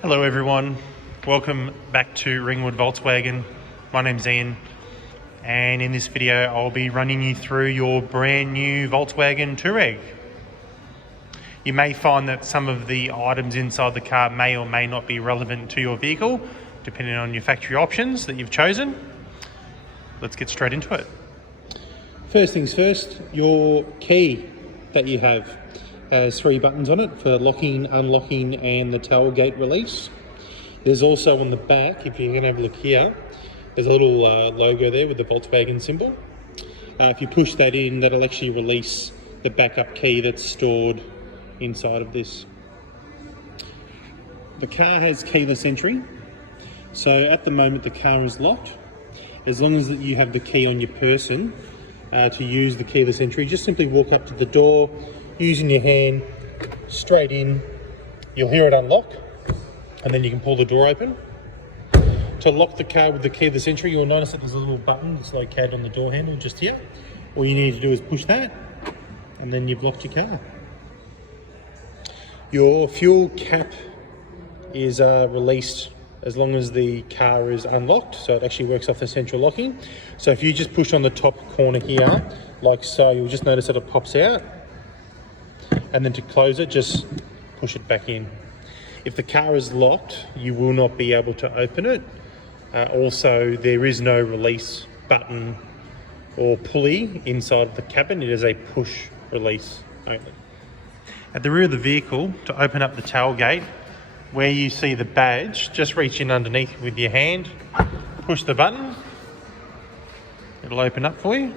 Hello everyone, welcome back to Ringwood Volkswagen. My name's Ian, and in this video I'll be running you through your brand new Volkswagen Touareg. You may find that some of the items inside the car may or may not be relevant to your vehicle, depending on your factory options that you've chosen. Let's get straight into it. First things first, your key that you have has 3 buttons on it for locking, unlocking and the tailgate release. There's also on the back, if you can have a look here, there's a little logo there with the Volkswagen symbol. If you push that in, that'll actually release the backup key that's stored inside of this. The car has keyless entry, so at the moment the car is locked. As long as you have the key on your person to use the keyless entry, just simply walk up to the door, using your hand, straight in, you'll hear it unlock, and then you can pull the door open. To lock the car with the keyless entry, you'll notice that there's a little button that's located on the door handle just here. All you need to do is push that, and then you've locked your car. Your fuel cap is released as long as the car is unlocked, so it actually works off the central locking. So if you just push on the top corner here, like so, you'll just notice that it pops out. And then to close it, just push it back in. If the car is locked, you will not be able to open it. Also, there is no release button or pulley inside the cabin. It is a push release only. At the rear of the vehicle, to open up the tailgate, where you see the badge, just reach in underneath with your hand, push the button, it'll open up for you.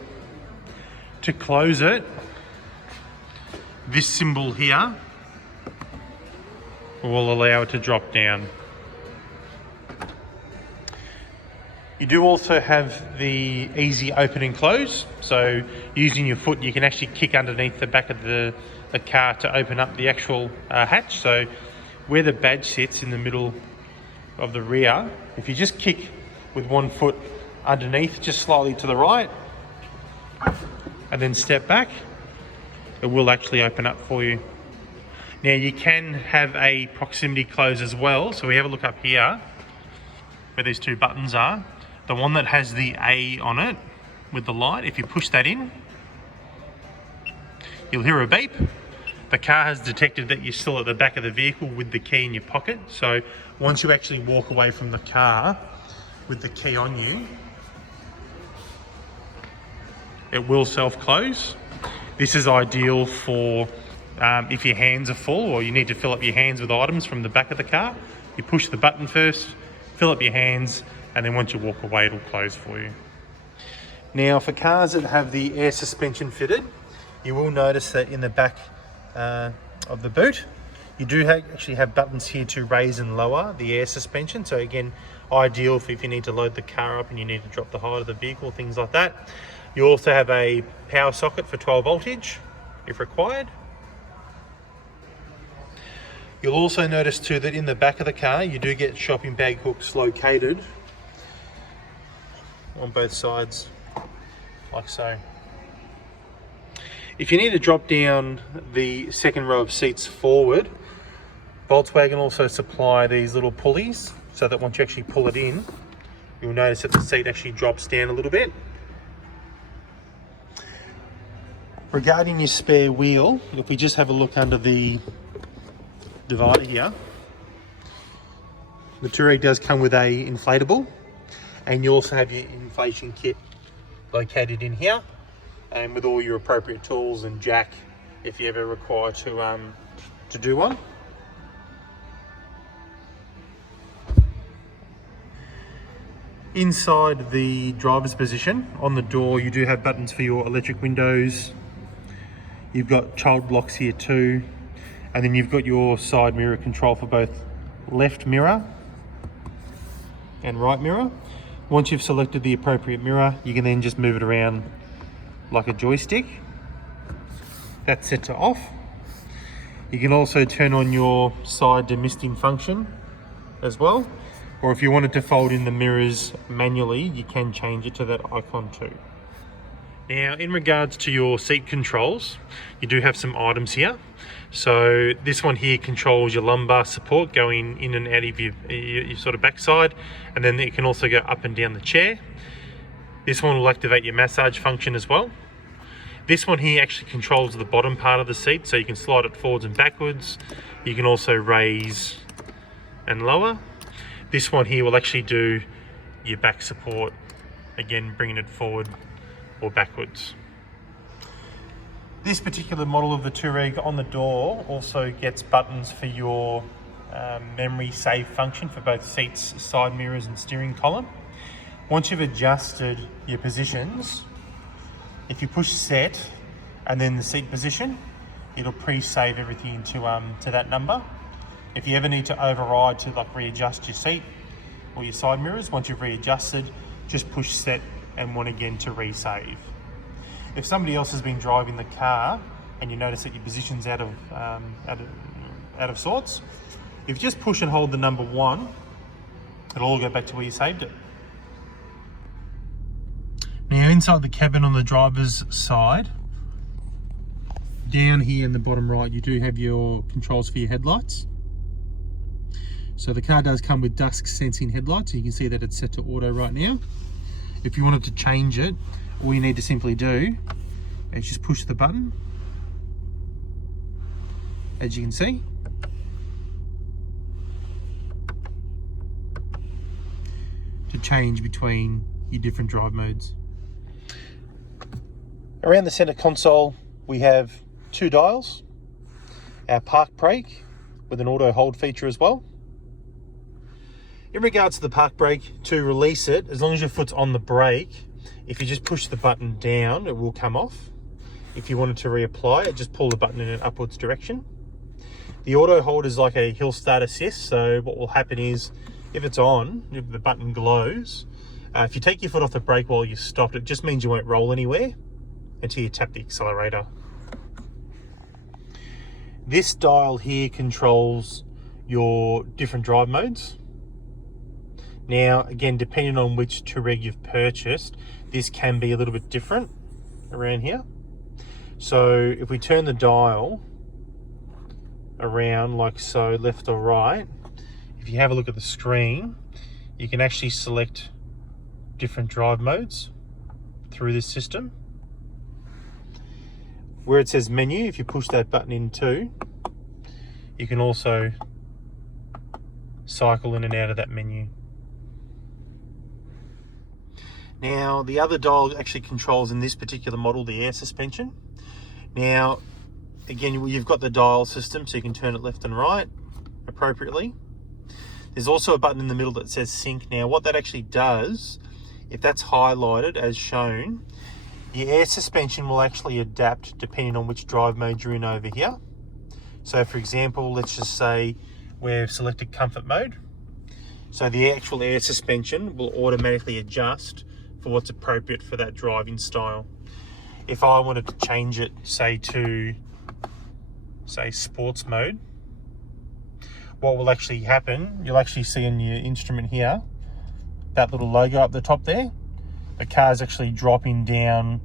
To close it, this symbol here will allow it to drop down. You do also have the easy open and close, so using your foot you can actually kick underneath the back of the car to open up the actual hatch. So where the badge sits in the middle of the rear, if you just kick with one foot underneath, just slightly to the right, and then step back, it will actually open up for you. Now you can have a proximity close as well. So we have a look up here where these 2 buttons are. The one that has the A on it with the light, if you push that in, you'll hear a beep. The car has detected that you're still at the back of the vehicle with the key in your pocket. So once you actually walk away from the car with the key on you, it will self-close. This is ideal for if your hands are full or you need to fill up your hands with items from the back of the car. You push the button first, fill up your hands, and then once you walk away, it'll close for you. Now, for cars that have the air suspension fitted, you will notice that in the back of the boot, you do actually have buttons here to raise and lower the air suspension. So again, ideal for if you need to load the car up and you need to drop the height of the vehicle, things like that. You also have a power socket for 12 voltage if required. You'll also notice too that in the back of the car you do get shopping bag hooks located on both sides, like so. If you need to drop down the second row of seats forward, Volkswagen also supply these little pulleys so that once you actually pull it in, you'll notice that the seat actually drops down a little bit. Regarding your spare wheel, if we just have a look under the divider here, the Touareg does come with a inflatable, and you also have your inflation kit located in here, and with all your appropriate tools and jack if you ever require to do one. Inside the driver's position, on the door, you do have buttons for your electric windows. You've got child locks here too, and then you've got your side mirror control for both left mirror and right mirror. Once you've selected the appropriate mirror, you can then just move it around like a joystick. That's set to off. You can also turn on your side demisting function as well, or if you wanted to fold in the mirrors manually, you can change it to that icon too. Now, in regards to your seat controls, you do have some items here. So this one here controls your lumbar support going in and out of your sort of backside, and then it can also go up and down the chair. This one will activate your massage function as well. This one here actually controls the bottom part of the seat, so you can slide it forwards and backwards. You can also raise and lower. This one here will actually do your back support, again bringing it forward or backwards. This particular model of the Touareg on the door also gets buttons for your memory save function for both seats, side mirrors and steering column. Once you've adjusted your positions, if you push set and then the seat position, it'll pre-save everything to that number. If you ever need to override to like readjust your seat or your side mirrors, once you've readjusted, just push set and one again to resave. If somebody else has been driving the car and you notice that your position's out of sorts, if you just push and hold the number 1, it'll all go back to where you saved it. Now inside the cabin on the driver's side, down here in the bottom right, you do have your controls for your headlights. So the car does come with dusk sensing headlights. You can see that it's set to auto right now. If you wanted to change it, all you need to simply do is just push the button, as you can see. To change between your different drive modes. Around the center console, we have 2 dials, our park brake with an auto hold feature as well. In regards to the park brake, to release it, as long as your foot's on the brake, if you just push the button down, it will come off. If you wanted to reapply it, just pull the button in an upwards direction. The auto hold is like a hill start assist, so what will happen is, if it's on, if the button glows, if you take your foot off the brake while you're stopped, it just means you won't roll anywhere until you tap the accelerator. This dial here controls your different drive modes. Now, again, depending on which Touareg you've purchased, this can be a little bit different around here. So if we turn the dial around like so, left or right, if you have a look at the screen, you can actually select different drive modes through this system. Where it says menu, if you push that button in too, you can also cycle in and out of that menu. Now, the other dial actually controls, in this particular model, the air suspension. Now, again, you've got the dial system, so you can turn it left and right appropriately. There's also a button in the middle that says sync. Now, what that actually does, if that's highlighted as shown, your air suspension will actually adapt depending on which drive mode you're in over here. So for example, let's just say we've selected comfort mode. So the actual air suspension will automatically adjust for what's appropriate for that driving style. If I wanted to change it, say to, sports mode, what will actually happen, you'll actually see in your instrument here, that little logo up the top there, the car's actually dropping down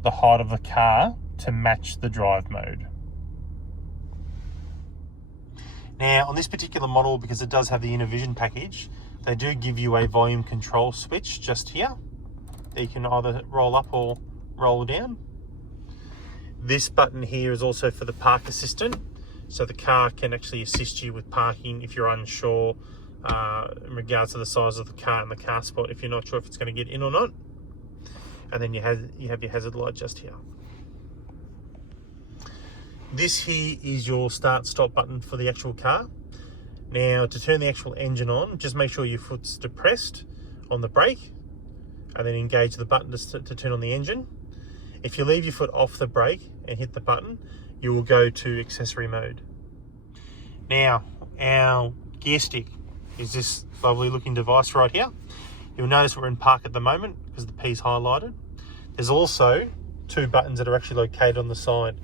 the height of the car to match the drive mode. Now, on this particular model, because it does have the Innovision package, they do give you a volume control switch just here that you can either roll up or roll down. This button here is also for the park assistant, so the car can actually assist you with parking if you're unsure in regards to the size of the car and the car spot, if you're not sure if it's going to get in or not. And then you have your hazard light just here. This here is your start stop button for the actual car. Now, to turn the actual engine on, just make sure your foot's depressed on the brake and then engage the button to turn on the engine. If you leave your foot off the brake and hit the button, you will go to accessory mode. Now, our gear stick is this lovely looking device right here. You'll notice we're in park at the moment because the P's highlighted. There's also 2 buttons that are actually located on the side.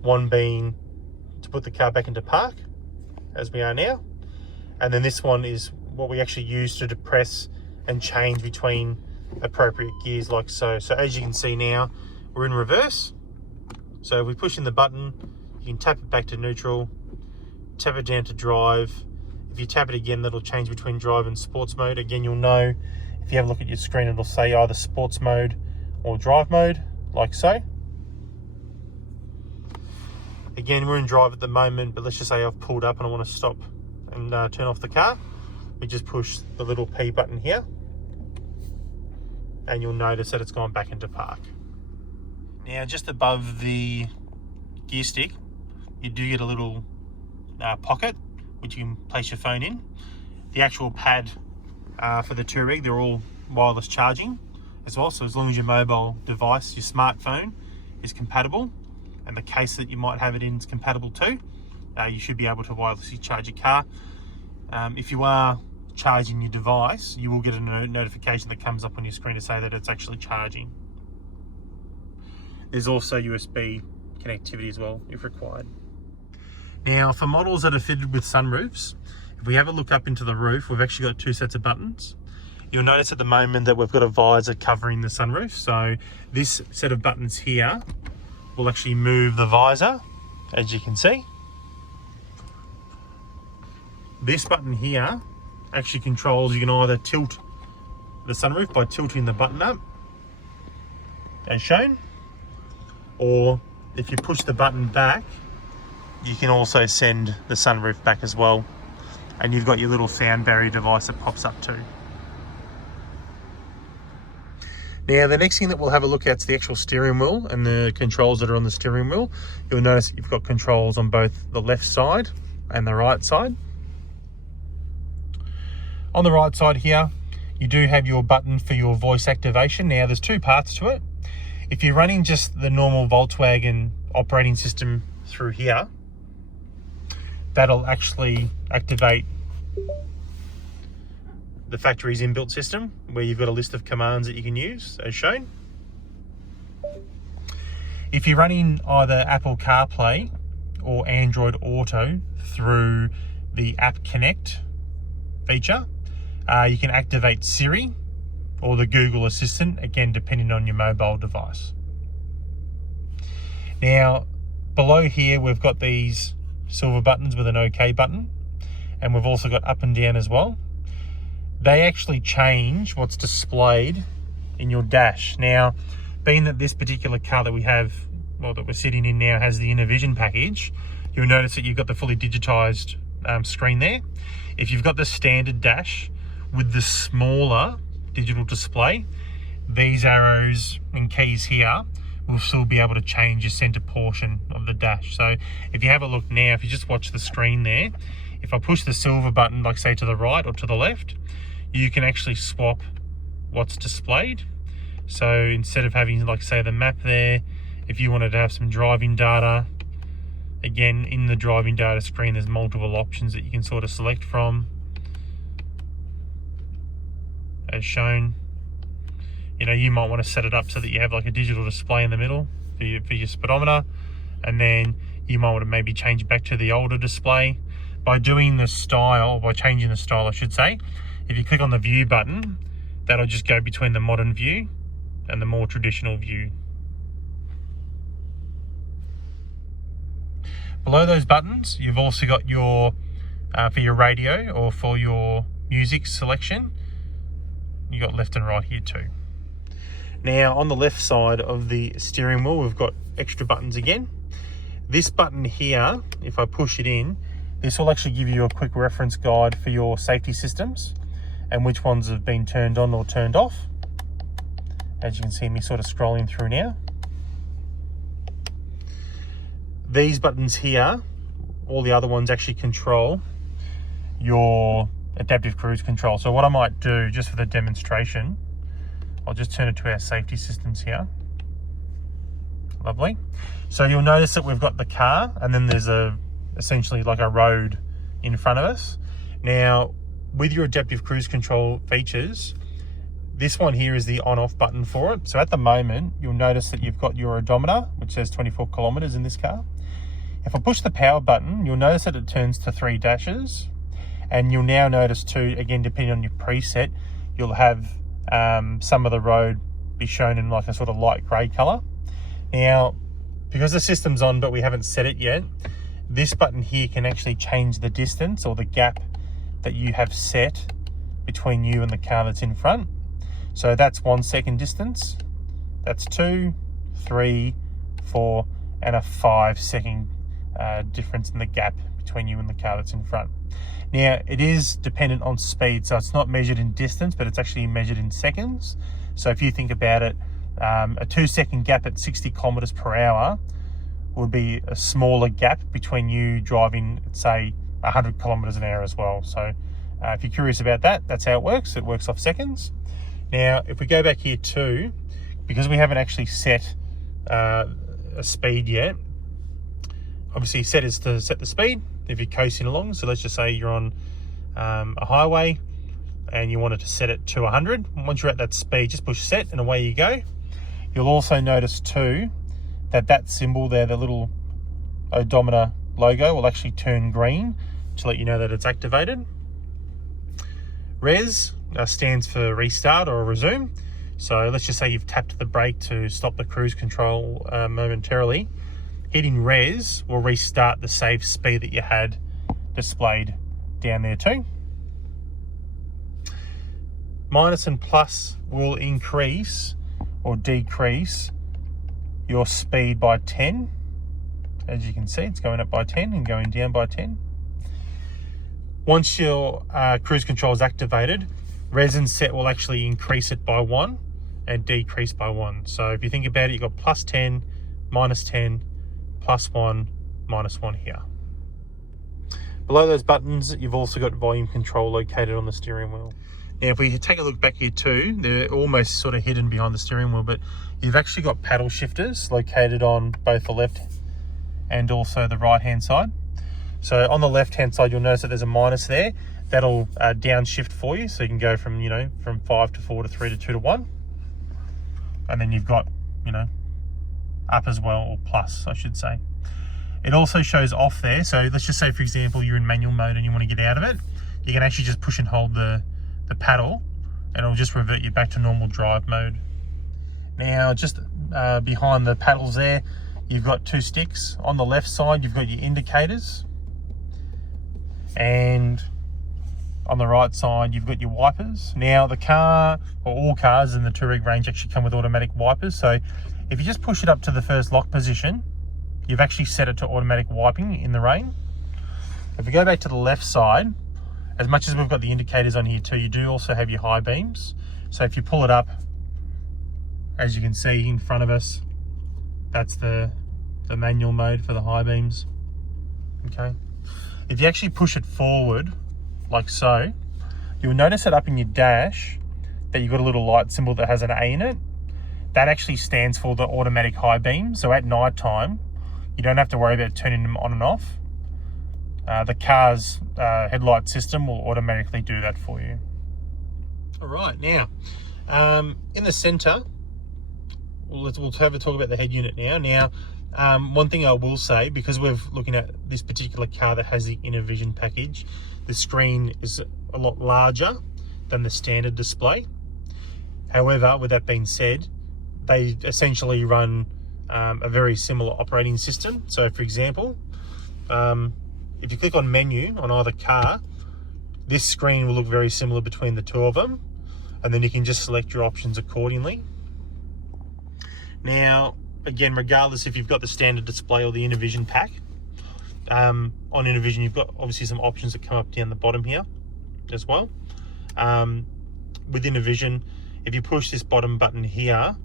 One being to put the car back into park, as we are now. And then this one is what we actually use to depress and change between appropriate gears like so. So as you can see now, we're in reverse. So if we push in the button, You can tap it back to neutral, tap it down to drive. If you tap it again, that'll change between drive and sports mode. Again, you'll know, if you have a look at your screen, it'll say either sports mode or drive mode, like so. Again, we're in drive at the moment, but let's just say I've pulled up and I want to stop and turn off the car. We just push the little P button here, and you'll notice that it's gone back into park. Now, just above the gear stick, you do get a little pocket which you can place your phone in. The actual pad for the Touareg, they're all wireless charging as well, so as long as your mobile device, your smartphone, is compatible, and the case that you might have it in is compatible too, you should be able to wirelessly charge your car. If you are charging your device, you will get a notification that comes up on your screen to say that it's actually charging. There's also USB connectivity as well, if required. Now, for models that are fitted with sunroofs, if we have a look up into the roof, we've actually got two sets of buttons. You'll notice at the moment that we've got a visor covering the sunroof, so this set of buttons here will actually move the visor, as you can see. This button here actually controls, you can either tilt the sunroof by tilting the button up, as shown, or if you push the button back, you can also send the sunroof back as well. And you've got your little sound barrier device that pops up too. Now, the next thing that we'll have a look at is the actual steering wheel and the controls that are on the steering wheel. You'll notice that you've got controls on both the left side and the right side. On the right side here, you do have your button for your voice activation. Now, there's two parts to it. If you're running just the normal Volkswagen operating system through here, that'll actually activate the factory's inbuilt system, where you've got a list of commands that you can use, as shown. If you're running either Apple CarPlay or Android Auto through the App Connect feature, you can activate Siri or the Google Assistant, again, depending on your mobile device. Now, below here, we've got these silver buttons with an OK button, and we've also got up and down as well. They actually change what's displayed in your dash. Now, being that this particular car that we have, well, that we're sitting in now, has the Innovision package, you'll notice that you've got the fully digitized screen there. If you've got the standard dash with the smaller digital display, these arrows and keys here will still be able to change your center portion of the dash. So if you have a look now, if you just watch the screen there, if I push the silver button, like say to the right or to the left, you can actually swap what's displayed. So instead of having, like say, the map there, if you wanted to have some driving data, again, in the driving data screen, there's multiple options that you can sort of select from, as shown. You know, you might want to set it up so that you have like a digital display in the middle for your speedometer, and then you might want to maybe change back to the older display. By doing the style, by changing the style, I should say, if you click on the view button, that'll just go between the modern view and the more traditional view. Below those buttons, you've also got your, for your radio or for your music selection, you got left and right here too. Now, on the left side of the steering wheel, we've got extra buttons again. This button here, if I push it in, this will actually give you a quick reference guide for your safety systems and which ones have been turned on or turned off. As you can see me sort of scrolling through now. These buttons here, all the other ones actually control your adaptive cruise control. So what I might do, just for the demonstration, I'll just turn it to our safety systems here. Lovely. So you'll notice that we've got the car, and then there's essentially like a road in front of us. Now, with your adaptive cruise control features, this one here is the on-off button for it. So at the moment, you'll notice that you've got your odometer, which says 24 kilometers in this car. If I push the power button, you'll notice that it turns to 3 dashes. And you'll now notice too, again, depending on your preset, you'll have some of the road be shown in like a sort of light grey colour. Now, because the system's on but we haven't set it yet, this button here can actually change the distance or the gap that you have set between you and the car that's in front. So that's 1 second distance, that's 2, 3, 4, and a 5 second difference in the gap between you and the car that's in front. Now, it is dependent on speed, so it's not measured in distance, but it's actually measured in seconds. So if you think about it, a 2 second gap at 60 kilometers per hour would be a smaller gap between you driving, say, 100 kilometers an hour as well. So if you're curious about that, that's how it works. It works off seconds. Now, if we go back here too, because we haven't actually set a speed yet, obviously set is to set the speed if you're coasting along. So let's just say you're on a highway and you wanted to set it to 100. Once you're at that speed, just push set and away you go. You'll also notice too that that symbol there, the little odometer logo, will actually turn green to let you know that it's activated. Res stands for restart or resume. So let's just say you've tapped the brake to stop the cruise control momentarily. Hitting res will restart the save speed that you had displayed down there too. Minus and plus will increase or decrease your speed by 10. As you can see, it's going up by 10 and going down by 10. Once your cruise control is activated, res and set will actually increase it by 1 and decrease by 1. So if you think about it, you've got plus 10, minus 10, plus 1, minus 1 here. Below those buttons, you've also got volume control located on the steering wheel. Now, if we take a look back here too, they're almost sort of hidden behind the steering wheel, but you've actually got paddle shifters located on both the left and also the right-hand side. So on the left-hand side, you'll notice that there's a minus there. That'll downshift for you, so you can go from, you know, from 5 to 4 to 3 to 2 to 1. And then you've got, you know, up as well, or plus, I should say. It also shows off there. So let's just say, for example, you're in manual mode and you want to get out of it. You can actually just push and hold the paddle and it'll just revert you back to normal drive mode. Now, just behind the paddles there, you've got 2 sticks. On the left side, you've got your indicators. And on the right side, you've got your wipers. Now, the car, or all cars in the Touareg range, actually come with automatic wipers. So if you just push it up to the first lock position, you've actually set it to automatic wiping in the rain. If we go back to the left side, as much as we've got the indicators on here too, you do also have your high beams. So if you pull it up, as you can see in front of us, that's the manual mode for the high beams. Okay. If you actually push it forward, like so, you'll notice that up in your dash that you've got a little light symbol that has an A in it. That actually stands for the automatic high beam. So at night time, you don't have to worry about turning them on and off. The car's headlight system will automatically do that for you. All right, now, in the center, we'll have a talk about the head unit now. Now, one thing I will say, because we're looking at this particular car that has the Innovision package, the screen is a lot larger than the standard display. However, with that being said, they essentially run a very similar operating system. So for example, if you click on menu on either car, this screen will look very similar between the two of them, and then you can just select your options accordingly. Now, again, regardless if you've got the standard display or the Innovision pack, on Innovision you've got obviously some options that come up down the bottom here as well. With Innovision, if you push this bottom button here,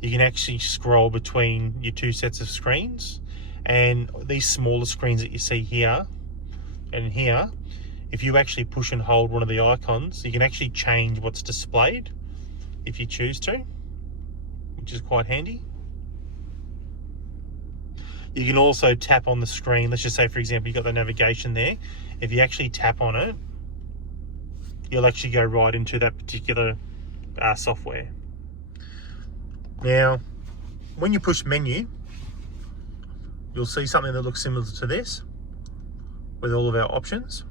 you can actually scroll between your 2 sets of screens, and these smaller screens that you see here and here, if you actually push and hold one of the icons, you can actually change what's displayed if you choose to, which is quite handy. You can also tap on the screen. Let's just say, for example, you've got the navigation there. If you actually tap on it, you'll actually go right into that particular software. Now, when you push menu, you'll see something that looks similar to this with all of our options.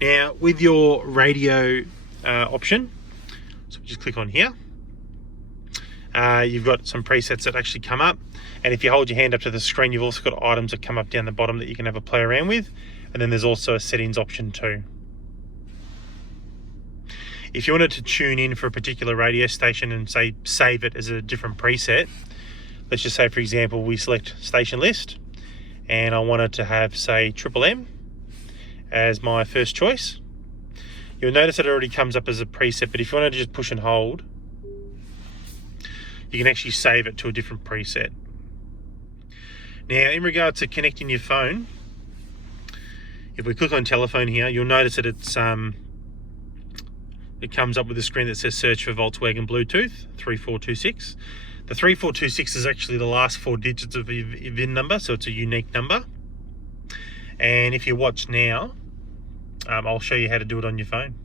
Now, with your radio option, so just click on here. you've got some presets that actually come up, and if you hold your hand up to the screen, you've also got items that come up down the bottom that you can have a play around with. And then there's also a settings option too. If you wanted to tune in for a particular radio station and say save it as a different preset, let's just say for example we select station list and I wanted to have say Triple M as my first choice. You'll notice that it already comes up as a preset, but if you wanted to just push and hold, you can actually save it to a different preset. Now in regards to connecting your phone, if we click on telephone here, you'll notice that it comes up with a screen that says search for Volkswagen Bluetooth 3426. The 3426 is actually the last 4 digits of your VIN number, so it's a unique number. And if you watch now, I'll show you how to do it on your phone.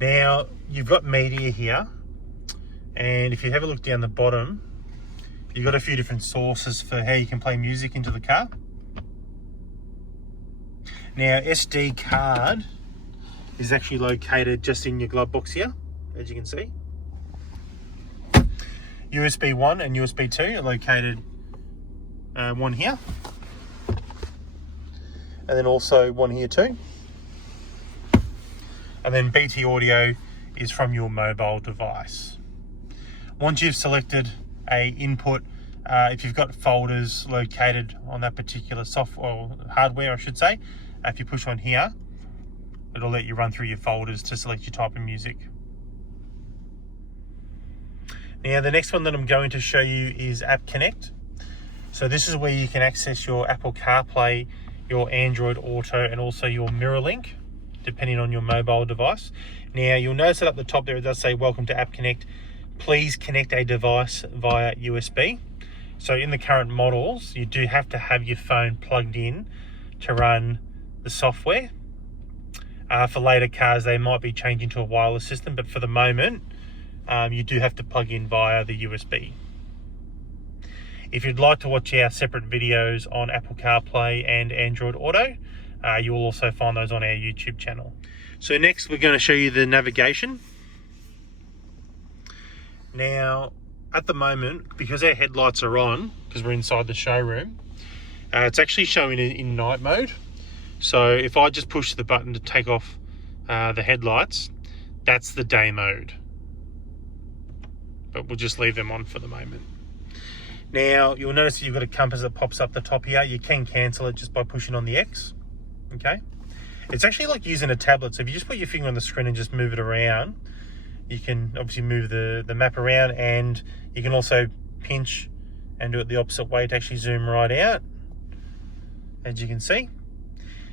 Now you've got media here, and if you have a look down the bottom, you've got a few different sources for how you can play music into the car. Now SD card is actually located just in your glove box here, as you can see. USB 1 and USB 2 are located one here, and then also one here too. And then BT audio is from your mobile device. Once you've selected a input, if you've got folders located on that particular software or hardware, I should say, if you push on here, it'll let you run through your folders to select your type of music. Now the next one that I'm going to show you is App Connect. So this is where you can access your Apple CarPlay, your Android Auto, and also your MirrorLink, depending on your mobile device. Now you'll notice that up the top there it does say welcome to App Connect. Please connect a device via USB. So in the current models, you do have to have your phone plugged in to run the software. For later cars, they might be changing to a wireless system, but for the moment, you do have to plug in via the USB. If you'd like to watch our separate videos on Apple CarPlay and Android Auto, you will also find those on our YouTube channel. So next we're going to show you the navigation. Now at the moment, because our headlights are on, because we're inside the showroom, it's actually showing in night mode. So if I just push the button to take off the headlights, that's the day mode. But we'll just leave them on for the moment. Now you'll notice that you've got a compass that pops up the top here. You can cancel it just by pushing on the X. Okay, it's actually like using a tablet. So if you just put your finger on the screen and just move it around, you can obviously move the map around, and you can also pinch and do it the opposite way to actually zoom right out, as you can see.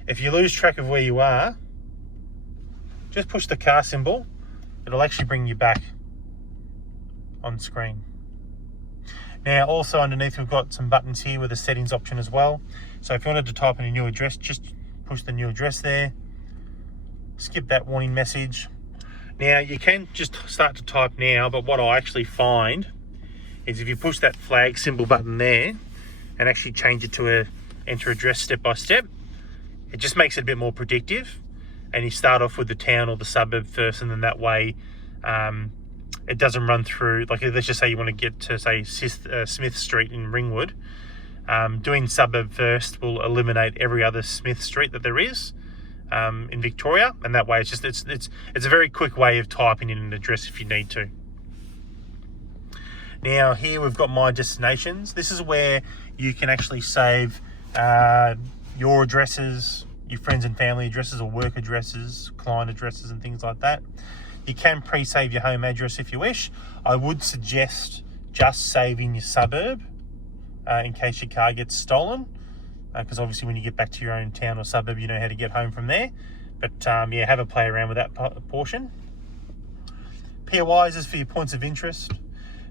If you lose track of where you are, just push the car symbol. It'll actually bring you back on screen. Now also underneath we've got some buttons here with a settings option as well. So if you wanted to type in a new address, just push the new address there, skip that warning message. Now you can just start to type now, but what I actually find is if you push that flag symbol button there and actually change it to a enter address step by step, it just makes it a bit more predictive, and you start off with the town or the suburb first, and then that way it doesn't run through, like let's just say you want to get to say Smith Street in Ringwood. Doing suburb first will eliminate every other Smith Street that there is in Victoria, and that way it's a very quick way of typing in an address if you need to. Now here we've got my destinations. This is where you can actually save your addresses, your friends and family addresses or work addresses, client addresses and things like that. You can pre-save your home address if you wish. I would suggest just saving your suburb in case your car gets stolen, because obviously when you get back to your own town or suburb, you know how to get home from there. But yeah, have a play around with that portion. POIs is for your points of interest.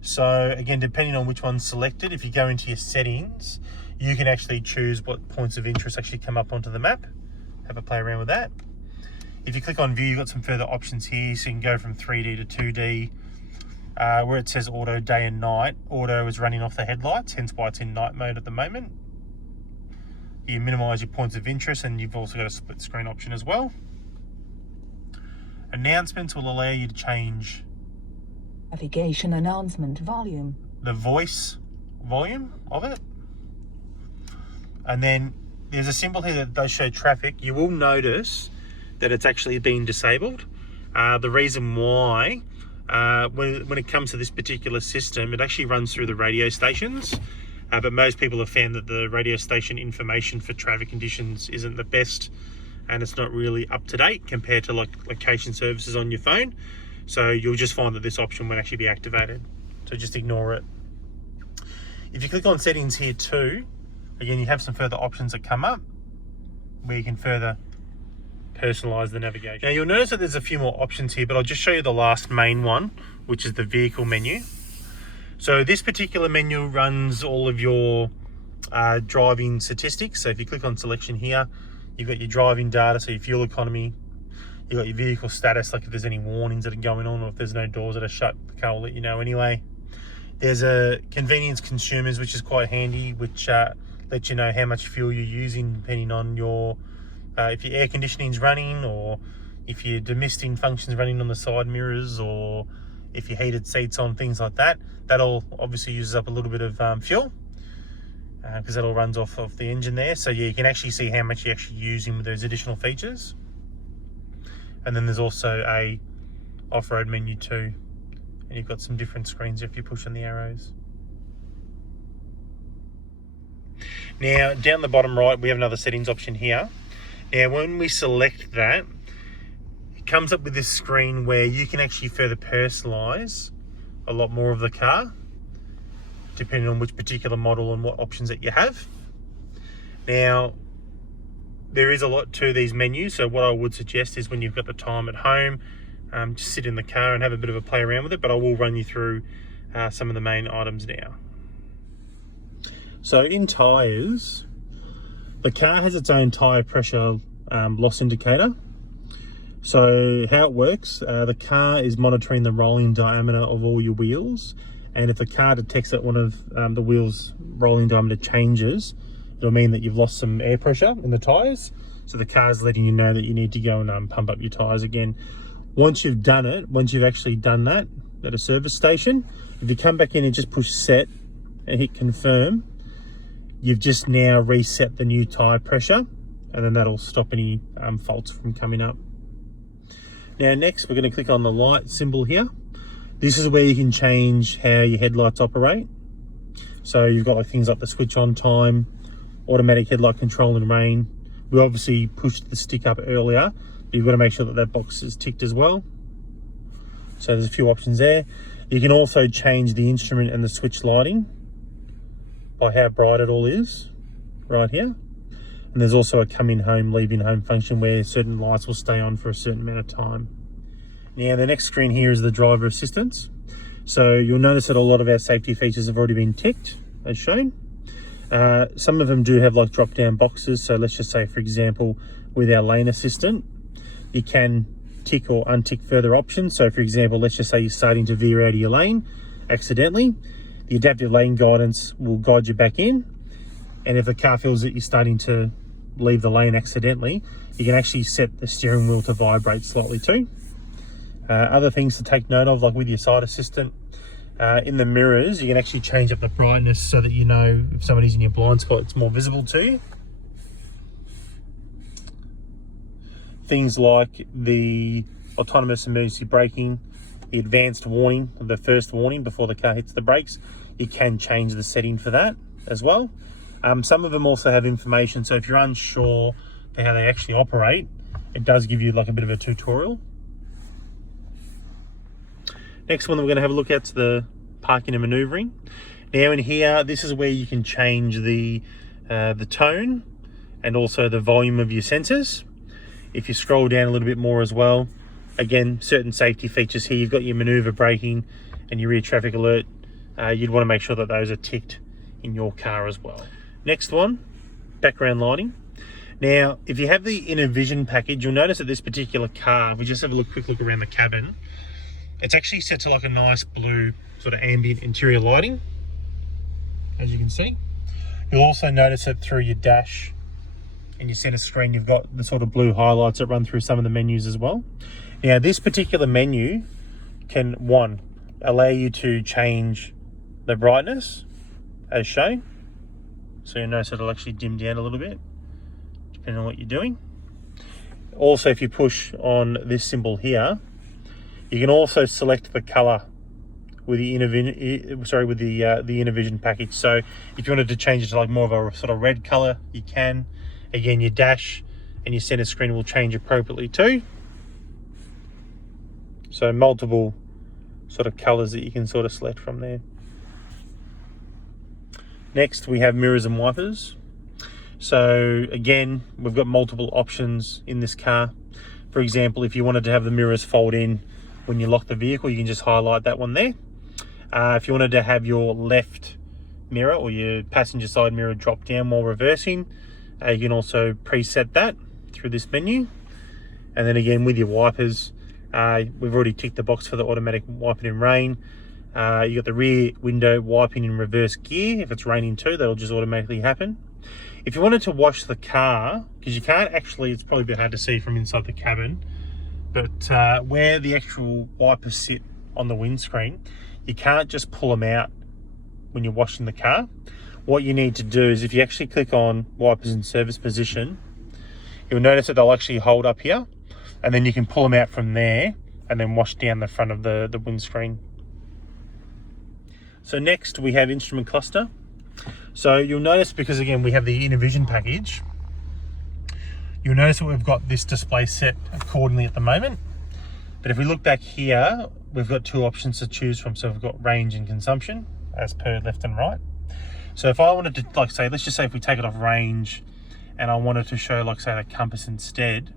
So again, depending on which one's selected, if you go into your settings, you can actually choose what points of interest actually come up onto the map. Have a play around with that. If you click on view, you've got some further options here. So you can go from 3D to 2D. Where it says auto day and night, auto is running off the headlights, hence why it's in night mode at the moment. You minimize your points of interest, and you've also got a split screen option as well. Announcements will allow you to change navigation announcement volume, the voice volume of it. And then there's a symbol here that does show traffic. You will notice that it's actually been disabled. The reason why, when it comes to this particular system, it actually runs through the radio stations, but most people have found that the radio station information for traffic conditions isn't the best, and it's not really up to date compared to like location services on your phone. So you'll just find that this option won't actually be activated, so just ignore it. If you click on settings here too, again, you have some further options that come up where you can further personalize the navigation. Now you'll notice that there's a few more options here, but I'll just show you the last main one, which is the vehicle menu. So this particular menu runs all of your driving statistics. So if you click on selection here, you've got your driving data, so your fuel economy, you've got your vehicle status, like if there's any warnings that are going on, or if there's no doors that are shut, the car will let you know anyway. There's a convenience consumers, which is quite handy, which lets you know how much fuel you're using depending on your if your air conditioning's running, or if your demisting function's running on the side mirrors, or if your heated seats on, things like that. That all obviously uses up a little bit of fuel because that all runs off of the engine there. So yeah, you can actually see how much you're actually using with those additional features. And then there's also a off-road menu too, and you've got some different screens if you push on the arrows. Now down the bottom right, we have another settings option here. Now when we select that, it comes up with this screen where you can actually further personalize a lot more of the car, depending on which particular model and what options that you have. Now, there is a lot to these menus, so what I would suggest is when you've got the time at home, just sit in the car and have a bit of a play around with it, but I will run you through some of the main items now. So in tyres, the car has its own tyre pressure loss indicator. So how it works, the car is monitoring the rolling diameter of all your wheels, and if the car detects that one of the wheels' rolling diameter changes, it'll mean that you've lost some air pressure in the tyres. So the car's letting you know that you need to go and pump up your tyres again. Once you've done it, once you've actually done that at a service station, if you come back in and just push set and hit confirm, you've just now reset the new tyre pressure, and then that'll stop any faults from coming up. Now next, we're going to click on the light symbol here. This is where you can change how your headlights operate. So you've got like things like the switch on time, automatic headlight control in rain. We obviously pushed the stick up earlier, but you've got to make sure that that box is ticked as well. So there's a few options there. You can also change the instrument and the switch lighting by how bright it all is right here. And there's also a coming home, leaving home function where certain lights will stay on for a certain amount of time. Now the next screen here is the driver assistance. So you'll notice that a lot of our safety features have already been ticked as shown. Some of them do have like drop down boxes. So let's just say, for example, with our lane assistant, you can tick or untick further options. So for example, let's just say you're starting to veer out of your lane accidentally. The adaptive lane guidance will guide you back in. And if the car feels that you're starting to leave the lane accidentally, you can actually set the steering wheel to vibrate slightly too. Other things to take note of, like with your side assistant, in the mirrors, you can actually change up the brightness so that you know if somebody's in your blind spot, it's more visible to you. Things like the autonomous emergency braking, the advanced warning, the first warning before the car hits the brakes, you can change the setting for that as well. Some of them also have information, so if you're unsure for how they actually operate, it does give you like a bit of a tutorial. Next one that we're going to have a look at is the parking and maneuvering. Now in here, this is where you can change the tone and also the volume of your sensors. If you scroll down a little bit more as well, again, certain safety features here. You've got your maneuver braking and your rear traffic alert you'd want to make sure that those are ticked in your car as well. Next one, background lighting. Now, if you have the Innovision package, you'll notice that this particular car, if we just have a quick look around the cabin, it's actually set to like a nice blue sort of ambient interior lighting, as you can see. You'll also notice that through your dash and your center screen, you've got the sort of blue highlights that run through some of the menus as well. Now, this particular menu can, one, allow you to change the brightness as shown. So you'll notice it'll actually dim down a little bit, depending on what you're doing. Also, if you push on this symbol here, you can also select the color with the Innovision package. So if you wanted to change it to like more of a sort of red color, you can. Again, your dash and your center screen will change appropriately too. So multiple sort of colors that you can sort of select from there. Next, we have mirrors and wipers. So again, we've got multiple options in this car. For example, if you wanted to have the mirrors fold in when you lock the vehicle, you can just highlight that one there. If you wanted to have your left mirror or your passenger side mirror drop down while reversing, you can also preset that through this menu. And then again, with your wipers, we've already ticked the box for the automatic wiping in rain. You got the rear window wiping in reverse gear. If it's raining too, that'll just automatically happen. If you wanted to wash the car, because you can't actually, it's probably a bit hard to see from inside the cabin, but where the actual wipers sit on the windscreen, you can't just pull them out when you're washing the car. What you need to do is if you actually click on wipers in service position, you'll notice that they'll actually hold up here, and then you can pull them out from there and then wash down the front of the windscreen. So next we have instrument cluster. So you'll notice, because again we have the Innovision package, you'll notice that we've got this display set accordingly at the moment. But if we look back here, we've got two options to choose from. So we've got range and consumption as per left and right. So if I wanted to, like say, let's just say if we take it off range and I wanted to show, like say, the compass instead,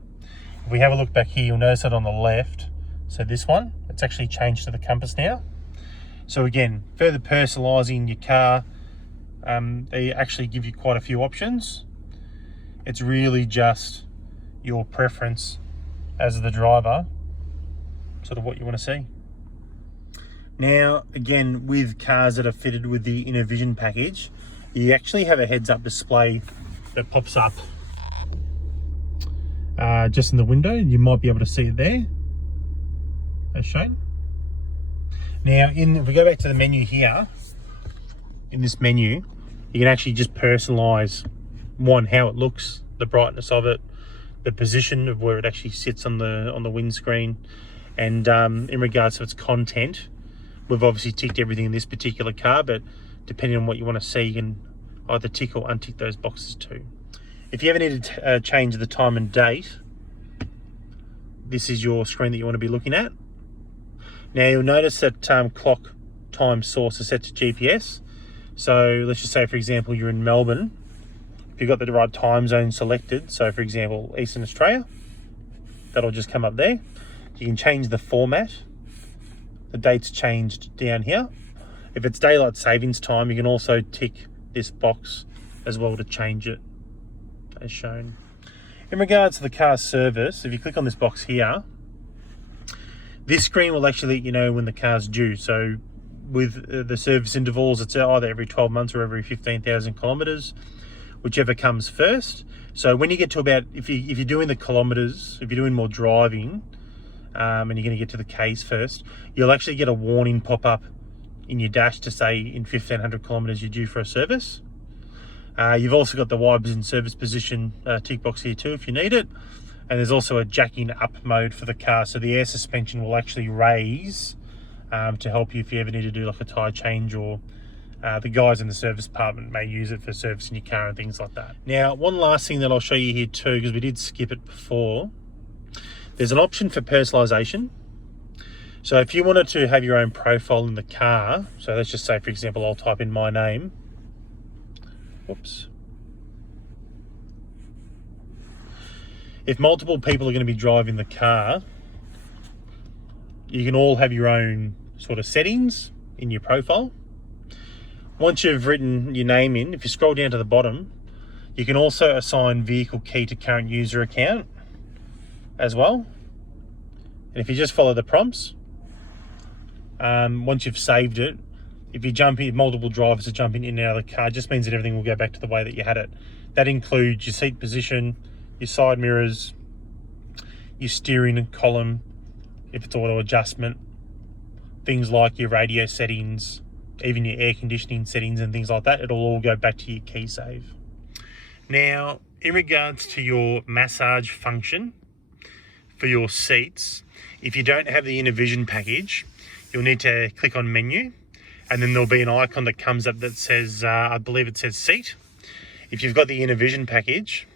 if we have a look back here, you'll notice that on the left, so this one, it's actually changed to the compass now. So again, further personalizing your car, they actually give you quite a few options. It's really just your preference as the driver, sort of what you want to see. Now, again, with cars that are fitted with the Innovision package, you actually have a heads-up display that pops up just in the window. You might be able to see it there, as shown. Now, if we go back to the menu here, in this menu, you can actually just personalize, one, how it looks, the brightness of it, the position of where it actually sits on the windscreen, and in regards to its content, we've obviously ticked everything in this particular car, but depending on what you want to see, you can either tick or untick those boxes too. If you ever need to change the time and date, this is your screen that you want to be looking at. Now you'll notice that clock time source is set to GPS. So let's just say, for example, you're in Melbourne. If you've got the right time zone selected, so for example, Eastern Australia, that'll just come up there. You can change the format. The date's changed down here. If it's daylight savings time, you can also tick this box as well to change it, as shown. In regards to the car's service, if you click on this box here, this screen will actually let you know when the car's due. So with the service intervals, it's either every 12 months or every 15,000 kilometers, whichever comes first. So when you get to about, if you're doing the kilometers, if you're doing more driving, and you're going to get to the K's first, you'll actually get a warning pop up in your dash to say in 1500 kilometers you're due for a service. You've also got the wipers in service position tick box here too if you need it. And there's also a jacking up mode for the car, so the air suspension will actually raise to help you if you ever need to do like a tyre change, or the guys in the service department may use it for servicing your car and things like that. Now, one last thing that I'll show you here too, because we did skip it before, there's an option for personalization. So if you wanted to have your own profile in the car, so let's just say, for example, I'll type in my name. Whoops. If multiple people are going to be driving the car, you can all have your own sort of settings in your profile. Once you've written your name in, if you scroll down to the bottom, you can also assign vehicle key to current user account as well. And if you just follow the prompts, once you've saved it, if you jump in, multiple drivers are jumping in and out of the car, it just means that everything will go back to the way that you had it. That includes your seat position, your side mirrors, your steering column, if it's auto adjustment, things like your radio settings, even your air conditioning settings and things like that. It'll all go back to your key save. Now, in regards to your massage function for your seats, if you don't have the Innovision package, you'll need to click on menu, and then there'll be an icon that comes up that says, I believe it says seat. If you've got the Innovision package,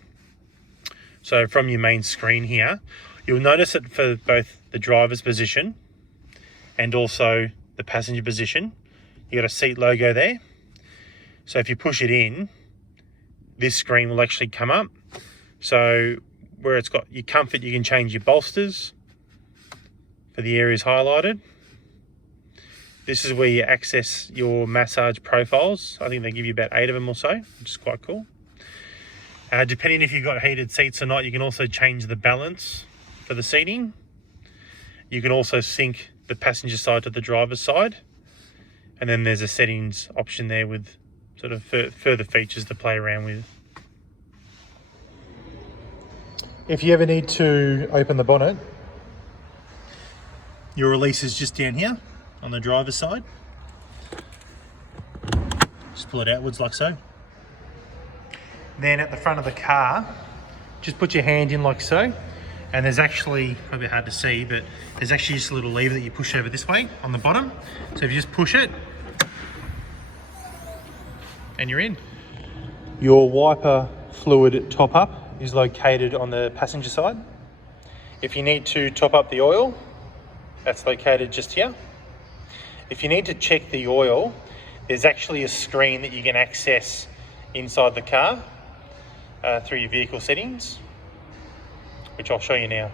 so from your main screen here, you'll notice it for both the driver's position and also the passenger position. You got a seat logo there. So if you push it in, this screen will actually come up. So where it's got your comfort, you can change your bolsters for the areas highlighted. This is where you access your massage profiles. I think they give you about 8 of them or so, which is quite cool. Depending if you've got heated seats or not, you can also change the balance for the seating. You can also sync the passenger side to the driver's side. And then there's a settings option there with sort of further features to play around with. If you ever need to open the bonnet, your release is just down here on the driver's side. Just pull it outwards like so. Then at the front of the car, just put your hand in like so. And there's actually, probably hard to see, but there's actually just a little lever that you push over this way on the bottom. So if you just push it, and you're in. Your wiper fluid top up is located on the passenger side. If you need to top up the oil, that's located just here. If you need to check the oil, there's actually a screen that you can access inside the car through your vehicle settings, which I'll show you now.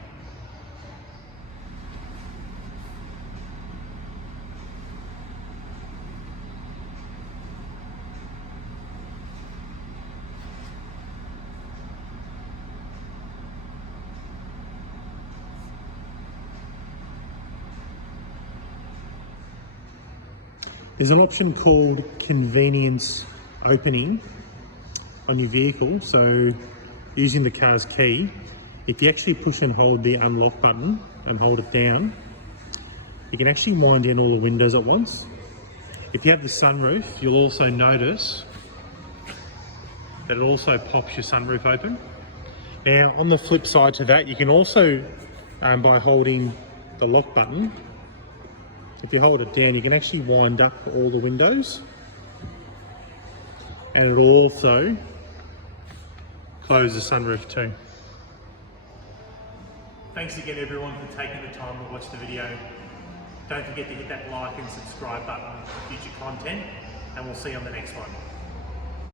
There's an option called convenience opening on your vehicle. So using the car's key, if you actually push and hold the unlock button and hold it down, you can actually wind down all the windows at once. If you have the sunroof, you'll also notice that it also pops your sunroof open. Now, on the flip side to that, you can also, by holding the lock button, if you hold it down, you can actually wind up all the windows, and it'll also close the sunroof too. Thanks again everyone for taking the time to watch the video. Don't forget to hit that like and subscribe button for future content, and we'll see you on the next one.